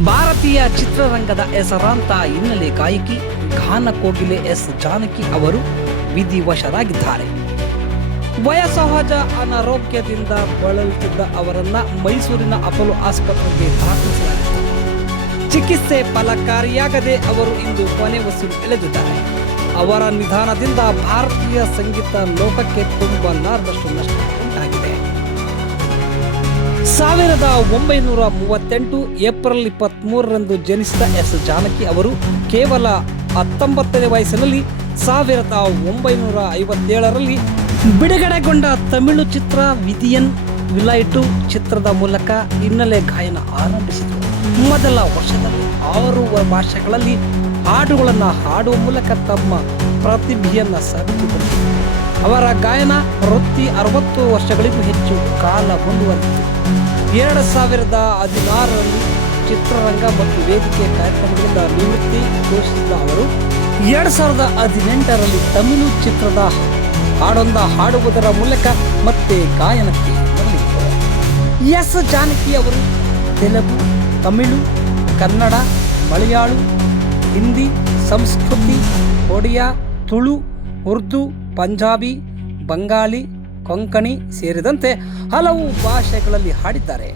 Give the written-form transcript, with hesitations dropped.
ಭಾರತೀಯ ಚಿತ್ರರಂಗದ ಹೆಸರಾಂತ ಹಿನ್ನೆಲೆ ಗಾಯಕಿ ಗಾನ ಕೋಗಿಲೆ ಎಸ್ ಜಾನಕಿ ಅವರು ವಿಧಿವಶರಾಗಿದ್ದಾರೆ. ವಯಸ್ಸಹಜ ಅನಾರೋಗ್ಯದಿಂದ ಬಳಲುತ್ತಿದ್ದ ಅವರನ್ನ ಮೈಸೂರಿನ ಅಪೋಲೋ ಆಸ್ಪತ್ರೆಗೆ ದಾಖಲಿಸಲಾಗಿತ್ತು. ಚಿಕಿತ್ಸೆ ಫಲಕಾರಿಯಾಗದೆ ಅವರು ಇಂದು ಕೊನೆ ಉಸಿರು ಎಳೆದಿದ್ದಾರೆ. ಅವರ ನಿಧನದಿಂದ ಭಾರತೀಯ ಸಂಗೀತ ಲೋಕಕ್ಕೆ ತುಂಬಲಾರದಷ್ಟು ನಷ್ಟ ಉಂಟಾಗಿದೆ. 1938 ಏಪ್ರಿಲ್ 23ರಂದು ಜನಿಸಿದ ಎಸ್ ಜಾನಕಿ ಅವರು ಕೇವಲ 19ನೇ ವಯಸ್ಸಿನಲ್ಲಿ 1957ರಲ್ಲಿ ಬಿಡುಗಡೆಗೊಂಡ ತಮಿಳು ಚಿತ್ರ ವಿಧಿಯನ್ ವಿಲೈಟು ಚಿತ್ರದ ಮೂಲಕ ಹಿನ್ನೆಲೆ ಗಾಯನ ಆರಂಭಿಸಿದರು. ಮೊದಲ ವರ್ಷದಲ್ಲಿ 6 ಭಾಷೆಗಳಲ್ಲಿ ಹಾಡುಗಳನ್ನು ಹಾಡುವ ಮೂಲಕ ತಮ್ಮ ಪ್ರತಿಭೆಯನ್ನು ಸಾಬೀತುಪಡಿಸಿದರು. ಅವರ ಗಾಯನ ವೃತ್ತಿ 60 ವರ್ಷಗಳಿಗೂ ಹೆಚ್ಚು ಕಾಲ ಮುಂದುವರೆದಿತ್ತು. 2016ರಲ್ಲಿ ಚಿತ್ರರಂಗ ಮತ್ತು ವೇದಿಕೆ ಕಾರ್ಯಕ್ರಮಗಳಿಂದ ನಿವೃತ್ತಿ ಘೋಷಿಸಿದ ಅವರು 2018ರಲ್ಲಿ ತಮಿಳು ಚಿತ್ರದ ಹಾಡೊಂದ ಹಾಡುವುದರ ಮೂಲಕ ಮತ್ತೆ ಗಾಯನಕ್ಕೆ ಬಂದಿದ್ದರು. ಎಸ್ ಜಾನಕಿ ಅವರು ತೆಲುಗು, ತಮಿಳು, ಕನ್ನಡ, ಮಲಯಾಳು, ಹಿಂದಿ, ಸಂಸ್ಕೃತಿ, ಒಡಿಯಾ, ತುಳು, ಉರ್ದು, ಪಂಜಾಬಿ, ಬಂಗಾಳಿ, ಕೊಂಕಣಿ ಸೇರಿದಂತೆ ಹಲವು ಭಾಷೆಗಳಲ್ಲಿ ಹಾಡಿದ್ದಾರೆ.